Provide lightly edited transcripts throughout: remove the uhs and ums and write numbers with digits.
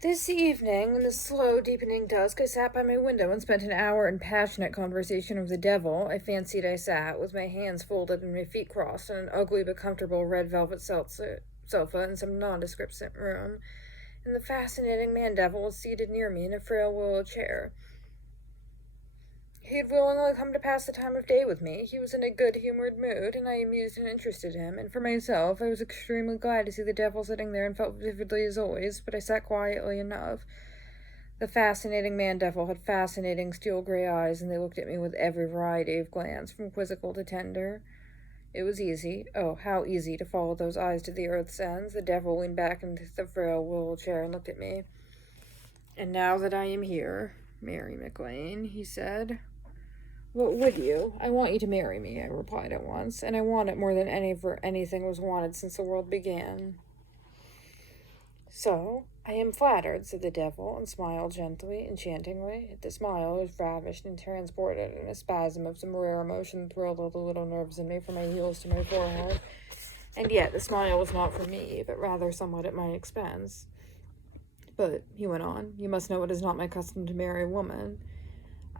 This evening, in the slow, deepening dusk, I sat by my window and spent an hour in passionate conversation with the devil. I fancied I sat, with my hands folded and my feet crossed, on an ugly but comfortable red velvet sofa in some nondescript room, and the fascinating man-devil was seated near me in a frail willow chair. He had willingly come to pass the time of day with me. He was in a good-humored mood, and I amused and interested him, and for myself, I was extremely glad to see the devil sitting there and felt vividly as always, but I sat quietly enough. The fascinating man-devil had fascinating steel-gray eyes, and they looked at me with every variety of glance, from quizzical to tender. It was easy, oh, how easy, to follow those eyes to the earth's ends. The devil leaned back into the frail willow chair and looked at me. "And now that I am here, Mary McLane," he said, "what would you? I want you to marry me," I replied at once, "and I want it more than anything was wanted since the world began." "So, I am flattered," said the devil, and smiled gently, enchantingly. At the smile, I was ravished and transported, and a spasm of some rare emotion thrilled all the little nerves in me from my heels to my forehead. And yet, the smile was not for me, but rather somewhat at my expense. "But," he went on, "you must know it is not my custom to marry a woman."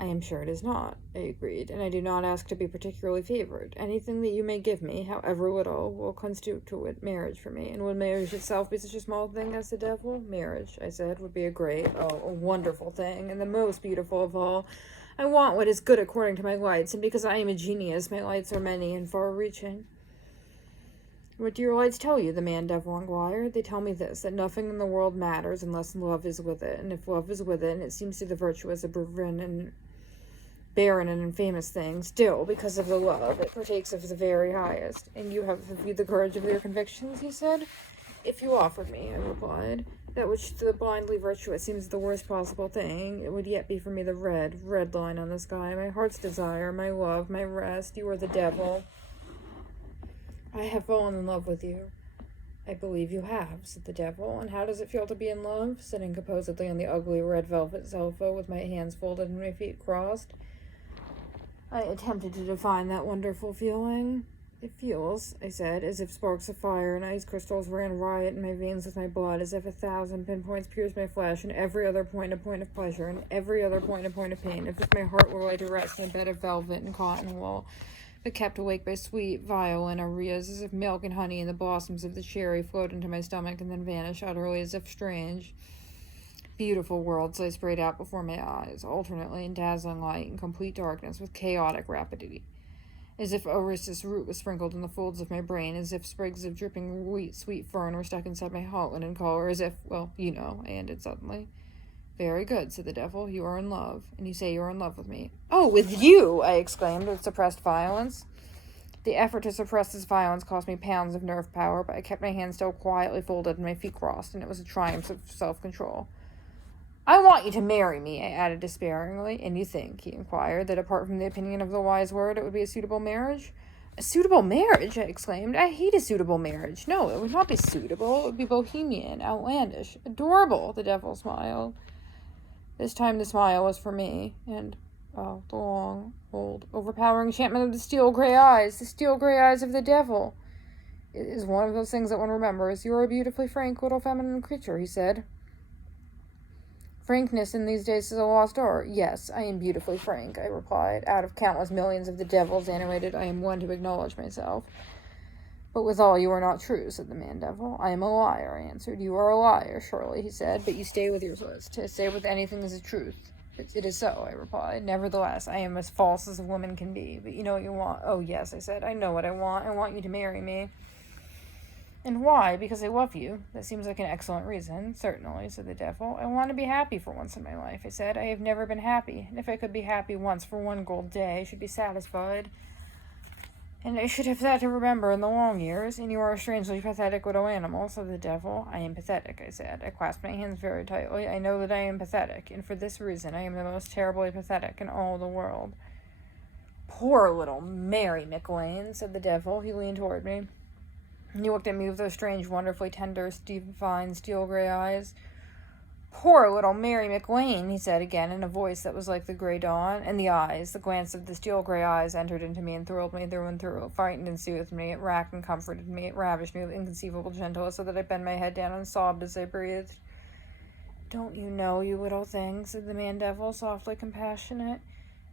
"I am sure it is not," I agreed, "and I do not ask to be particularly favored. Anything that you may give me, however little, will constitute marriage for me. And would marriage itself be such a small thing as the devil?" "Marriage," I said, "would be a wonderful thing, and the most beautiful of all. I want what is good according to my lights, and because I am a genius, my lights are many and far-reaching." "What do your lights tell you?" the man-devil inquired. "They tell me this, that nothing in the world matters unless love is with it, and if love is with it, and it seems to the virtuous a barren and infamous thing, still, because of the love, it partakes of the very highest." "And you have the courage of your convictions?" he said. "If you offered me," I replied, "that which to the blindly virtuous seems the worst possible thing, it would yet be for me the red line on the sky, my heart's desire, my love, my rest. You are the devil. I have fallen in love with you." "I believe you have," said the devil. "And how does it feel to be in love?" Sitting composedly on the ugly red velvet sofa, with my hands folded and my feet crossed, I attempted to define that wonderful feeling. "It feels," I said, "as if sparks of fire and ice crystals ran riot in my veins with my blood, as if 1,000 pinpoints pierced my flesh, and every other point a point of pleasure, and every other point a point of pain, as if my heart were laid to rest in a bed of velvet and cotton wool, but kept awake by sweet violin arias, as if milk and honey and the blossoms of the cherry flowed into my stomach and then vanished utterly, as if strange, beautiful worlds lay spread out before my eyes, alternately in dazzling light and complete darkness, with chaotic rapidity, as if orris root was sprinkled in the folds of my brain, as if sprigs of dripping sweet fern were stuck inside my hot linen collar, as if, well, you know," I ended suddenly. "Very good," said the devil. "You are in love, and you say you are in love with me." "Oh, with you!" I exclaimed with suppressed violence. The effort to suppress this violence cost me pounds of nerve power, but I kept my hands still quietly folded and my feet crossed, and it was a triumph of self-control. "I want you to marry me," I added despairingly. "And you think," he inquired, "that apart from the opinion of the wise word, it would be a suitable marriage?" "A suitable marriage!" I exclaimed. "I hate a suitable marriage. No, it would not be suitable. It would be bohemian, outlandish, adorable." The devil smiled. This time the smile was for me, and, oh, the long, old, overpowering enchantment of the steel-gray eyes of the devil. "It is one of those things that one remembers. You are a beautifully frank little feminine creature," he said. "Frankness in these days is a lost art." "Yes, I am beautifully frank," I replied. "Out of countless millions of the devils animated, I am one to acknowledge myself." "But withal you are not true," said the man-devil. "I am a liar," I answered. "You are a liar, surely," he said, "but you stay with your list. To say with anything is a truth." "It is so," I replied. "Nevertheless, I am as false as a woman can be. But you know what you want." "Oh, yes," I said. "I know what I want. I want you to marry me." "And why? Because I love you." "That seems like an excellent reason." "Certainly," said the devil. "I want to be happy for once in my life," I said. "I have never been happy, and if I could be happy once for one gold day, I should be satisfied. And I should have that to remember in the long years." "And you are a strangely pathetic little animal," said the devil. "I am pathetic," I said. I clasped my hands very tightly. "I know that I am pathetic, and for this reason I am the most terribly pathetic in all the world." "Poor little Mary McLane," said the devil. He leaned toward me. He looked at me with those strange, wonderfully tender, fine, steel-gray eyes. "Poor little Mary McLane," he said again in a voice that was like the gray dawn. And the glance of the steel-gray eyes entered into me and thrilled me through and through. It frightened and soothed me. It racked and comforted me. It ravished me with inconceivable gentleness, so that I bent my head down and sobbed as I breathed. Don't you know, you little thing, said the man-devil, softly compassionate.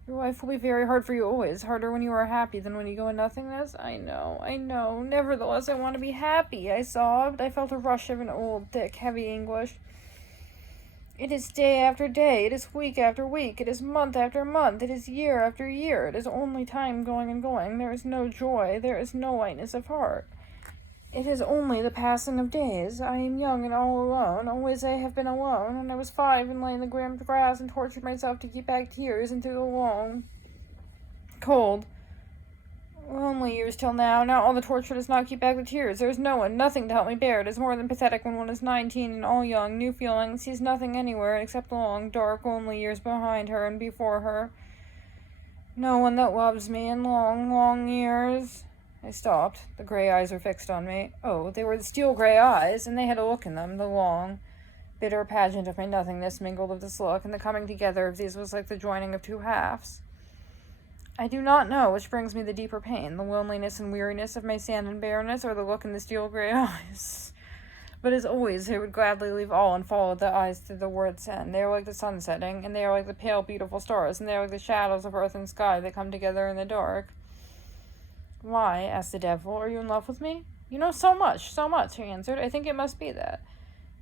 Your life will be very hard for you always, harder when you are happy than when you go in nothingness. I know. Nevertheless, I want to be happy, I sobbed. I felt a rush of an old, thick, heavy anguish. It is day after day, it is week after week, it is month after month, it is year after year, it is only time going and going. There is no joy, there is no lightness of heart. It is only the passing of days. I am young and all alone. Always I have been alone. When I was 5 and lay in the grammed grass and tortured myself to keep back tears, and through the long, cold, lonely years till now all the torture does not keep back the tears. There is no one, nothing to help me bear. It is more than pathetic when one is 19 and all young, new feelings, sees nothing anywhere except long, dark, lonely years behind her and before her. No one that loves me in long, long years. I stopped. The gray eyes were fixed on me. Oh, they were the steel gray eyes, and they had a look in them, the long, bitter pageant of my nothingness mingled with this look, and the coming together of these was like the joining of two halves. I do not know which brings me the deeper pain, the loneliness and weariness of my sand and barrenness, or the look in the steel gray eyes. But as always, I would gladly leave all and follow the eyes to the world's end. They are like the sun setting, and they are like the pale, beautiful stars, and they are like the shadows of earth and sky that come together in the dark. Why? Asked the devil. Are you in love with me? You know so much, he answered. I think it must be that.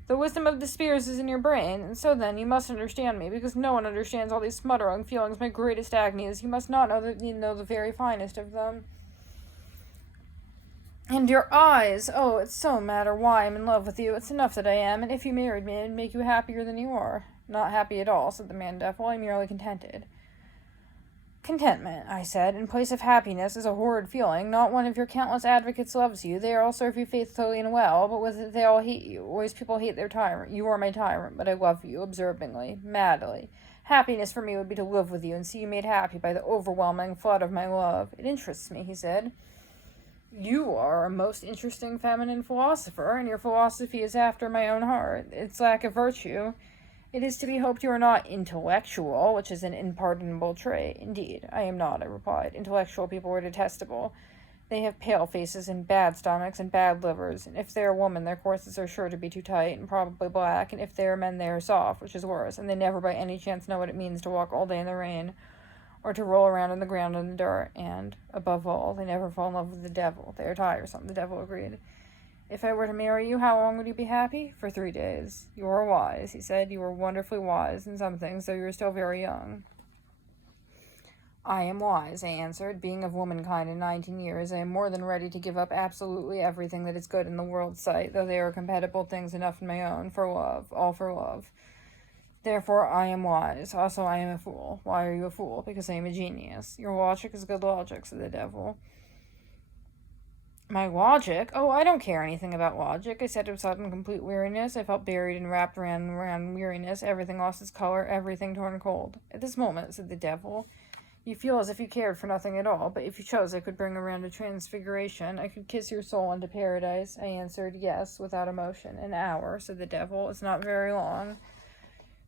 The wisdom of the spheres is in your brain, and so then you must understand me, because no one understands all these smothering feelings, my greatest agonies. You must not know that you know the very finest of them. And your eyes! Oh, it so matter why I'm in love with you. It's enough that I am, and if you married me, it'd make you happier than you are. Not happy at all, said the man-devil. I'm merely contented. Contentment, I said, in place of happiness, is a horrid feeling. Not one of your countless advocates loves you. They all serve you faithfully and well, but with it they all hate you. Always people hate their tyrant. You are my tyrant, but I love you, observingly, madly. Happiness for me would be to live with you and see you made happy by the overwhelming flood of my love. It interests me, he said. You are a most interesting feminine philosopher, and your philosophy is after my own heart. Its lack of virtue. It is to be hoped you are not intellectual, which is an unpardonable trait. Indeed, I am not, I replied. Intellectual people are detestable. They have pale faces and bad stomachs and bad livers, and if they are women, their corsets are sure to be too tight and probably black, and if they are men, they are soft, which is worse, and they never by any chance know what it means to walk all day in the rain, or to roll around on the ground in the dirt, and, above all, they never fall in love with the devil. They are tiresome, the devil agreed. If I were to marry you, how long would you be happy? For 3 days. You are wise, he said. You are wonderfully wise in some things, though you are still very young. I am wise, I answered. Being of womankind in 19 years, I am more than ready to give up absolutely everything that is good in the world's sight, though they are compatible things enough in my own, for love, all for love. Therefore, I am wise. Also, I am a fool. Why are you a fool? Because I am a genius. Your logic is good logic, said the devil. My logic? Oh, I don't care anything about logic, I said with sudden complete weariness. I felt buried and wrapped around and around weariness. Everything lost its color, everything torn cold. At this moment, said the devil, you feel as if you cared for nothing at all, but if you chose, I could bring around a transfiguration. I could kiss your soul into paradise. I answered, yes, without emotion. An hour, said the devil. It's not very long.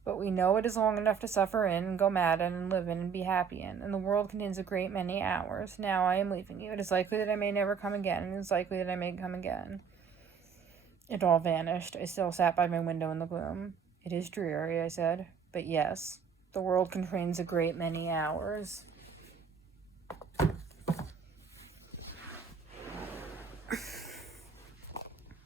But we know it is long enough to suffer in, and go mad in, and live in, and be happy in, and the world contains a great many hours. Now I am leaving you. It is likely that I may never come again, and it is likely that I may come again. It all vanished. I still sat by my window in the gloom. It is dreary, I said, but yes, the world contains a great many hours.